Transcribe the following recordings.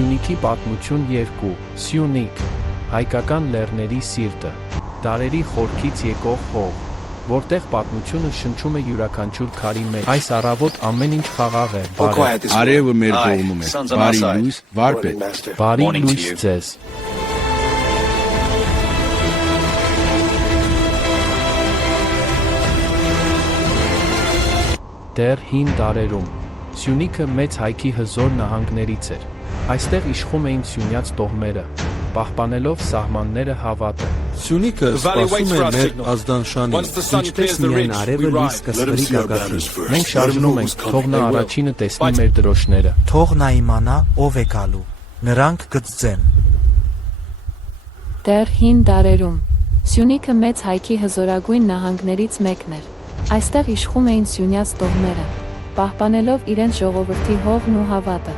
Սյունիքի պատմություն 2. Սյունիք, հայկական լեռների սիրտը, դարերի խորքից եկող հող, որտեղ պատմությունը շնչում է յուրաքանչյուր քարի մեջ։ Այս առավոտ ամեն ինչ խաղաղ է, բարև։ Արևը մեր կողմում է, բարի լույս, վարպետ։ Բարի լույս ձեզ։ Դեռ հին դարերում Սյունիքը մեծ հայքի հզոր նահանգներից էր։ Այստեղ իշխում էին սյունյաց տոհմերը, պահպանելով սահմանները հավատը։ Սյունիքը սպասում է մեր ազդանշանին, ինչպես միայն արևը լույս կսվերի գագաթին։ Մենք շարժվում ենք, թող նա առաջինը տեսնի մեր դրոշները։ Թող նա իմանա ով է գալու, նրանք կծծեն։ Դեռ հին դարերում Սյունիքը մեծ հայքի հզորագույն նահանգներից մեկն էր։ Այստեղ իշխում էին սյունյաց տոհմերը, պահպանելով իրենց ժողովրդի հողն ու հավատը։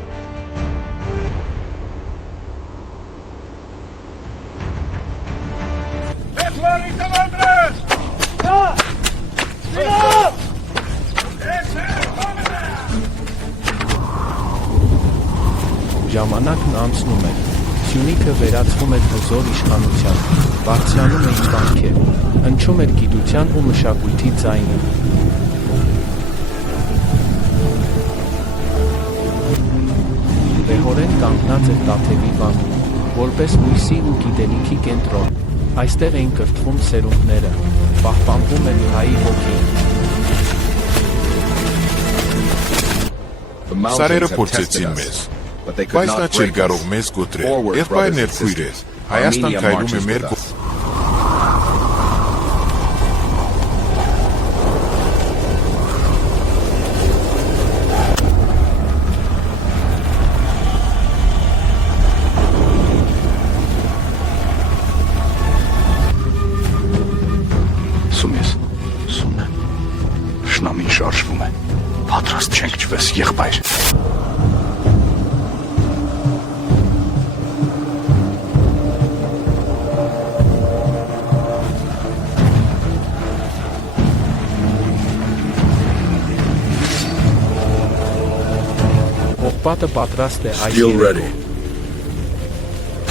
Ժամանակն անցնում էր, Սյունիքը վերածվում էր հզոր իշխանության, բարձրանում էր վանքեր, հնչում էր գիտության ու մշակույթի ձայնը։ Վեհորեն կանգնած էր Տաթևի վանքում, որպես լույսի ու գիտելիքի կենտրոն։ Այստեղ էին կրթվում սերունդները, պահպանվում էր հայի ոգին։ Սարերը փորձեցին մեզ, բայց նա չէր կարող մեզ կոտրել։ Եղբայրն էր քույրեր, Հայաստան քայլում է մեր Սումե, շնամին շարժվում է, պատրաստ չենք չվես եղբայր։ Պողպատը պատրաստ է այս Still ready.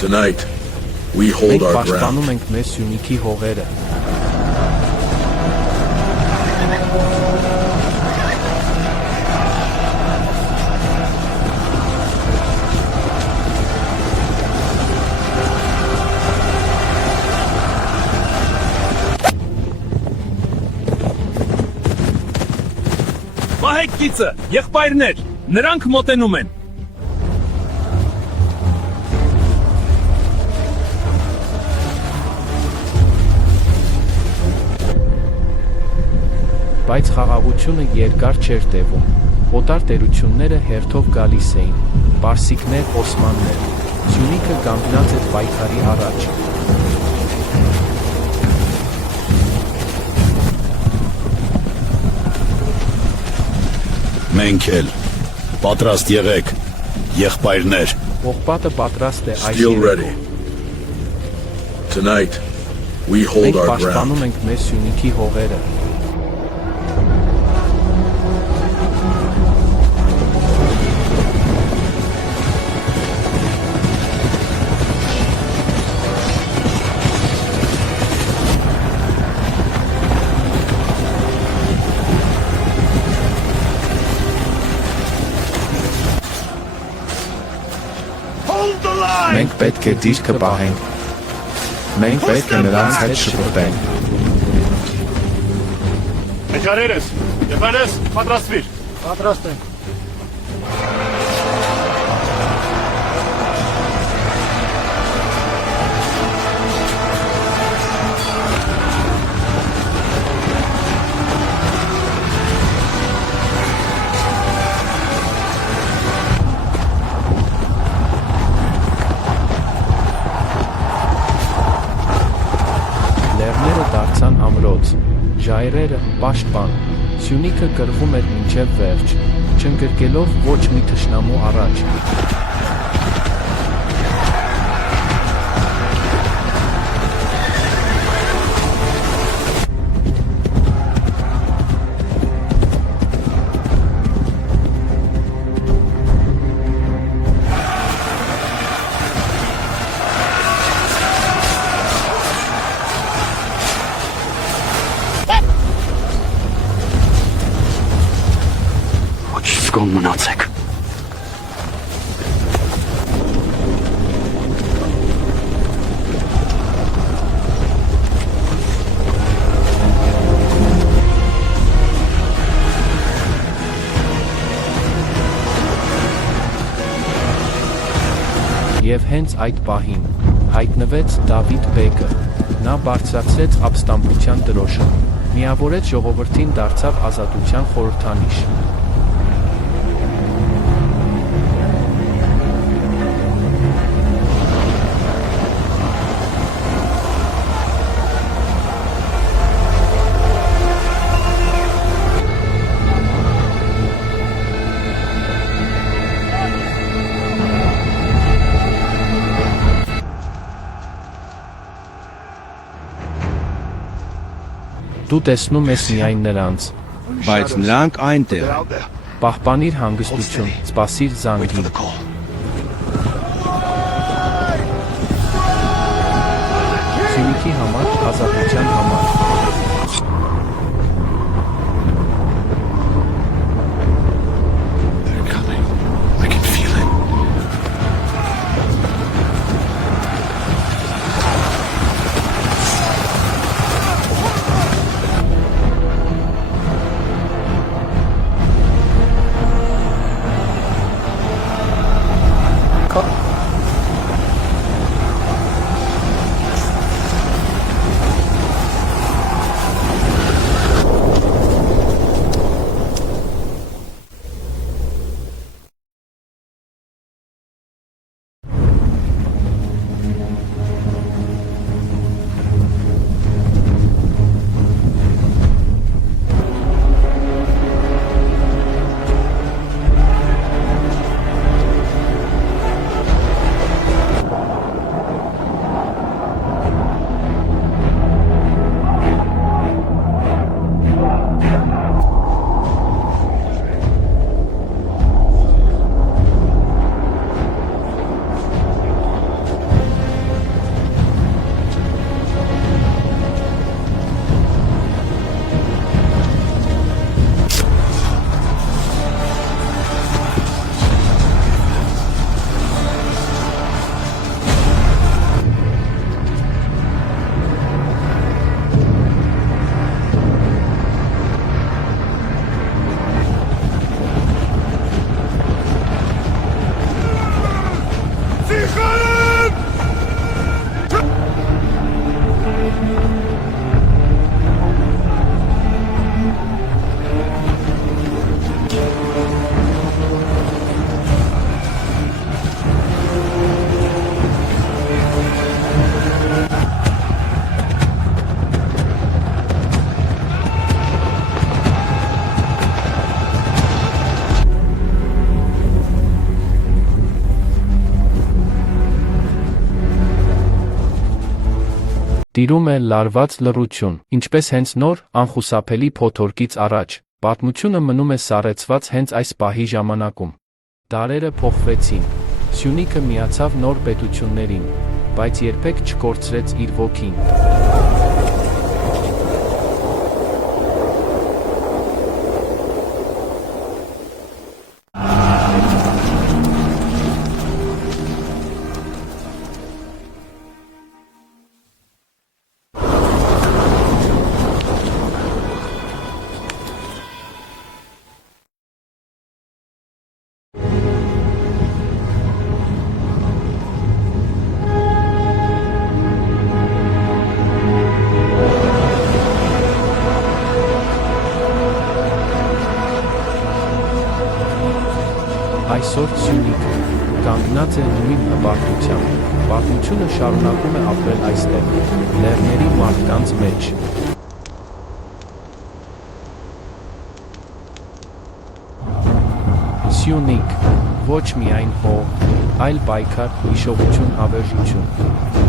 Tonight, we hold Մենք our ground. պաշտպանում ենք մեր Սյունիքի հողերը։ Մահեք գիծը, եղբայրներ, նրանք մոտենում են։ Բայց խաղաղությունը երկար չէր տևում։ Օտար տերությունները հերթով գալիս էին, պարսիկներ, օսմաններ։ Սյունիքը կանգնած էր պայքարի առաջ։ Մենք էլ, պատրաստ եղեք, եղբայրներ։ Պողպատը պատրաստ է այս Still ready. Tonight, we hold Մենք our ground. պաշտպանում ենք մեր Սյունիքի հողերը։ Մենք պետք է դիրքը պահենք։ Մենք պետք է նրանց հետ շփվենք։ Եղբայրներս, պատրաստվիր։ Պատրաստ ենք։ Լեռները դարձան ամրոց, ժայռերը պաշտպան, Սյունիքը կռվում էր մինչև վերջ, չընկրկելով ոչ մի թշնամու առաջ։ գոն մնացեք։ Եվ հենց այդ պահին հայտնվեց Դավիթ բեկը։ Նա բարձրացրեց ապստամբության դրոշը, միավորեց ժողովրդին, դարձավ ազատության խորհրդանիշ։ Դու տեսնում ես միայն նրանց, Բայց նրանք այնտեղ են։ պահպանիր հանգստություն, սպասիր զանգին։ Սյունիքի համար, ազատության համար։ Տիրում է լարված լռություն, ինչպես հենց նոր, անխուսափելի փոթորկից առաջ, պատմությունը մնում է սառեցված հենց այս պահի ժամանակում։ Դարերը փոխվեցին, Սյունիքը միացավ նոր պետություններին, բայց երբեք չկորցրեց իր ոգին։ Այսօր Սյունիքը կանգնած է նույն հպարտությամբ, պատմությունը շարունակում է ապրել այստեղ, լեռների մարդկանց մեջ։ Սյունիք, ոչ միայն հող, այլ պայքար, հիշողություն, հավերժություն։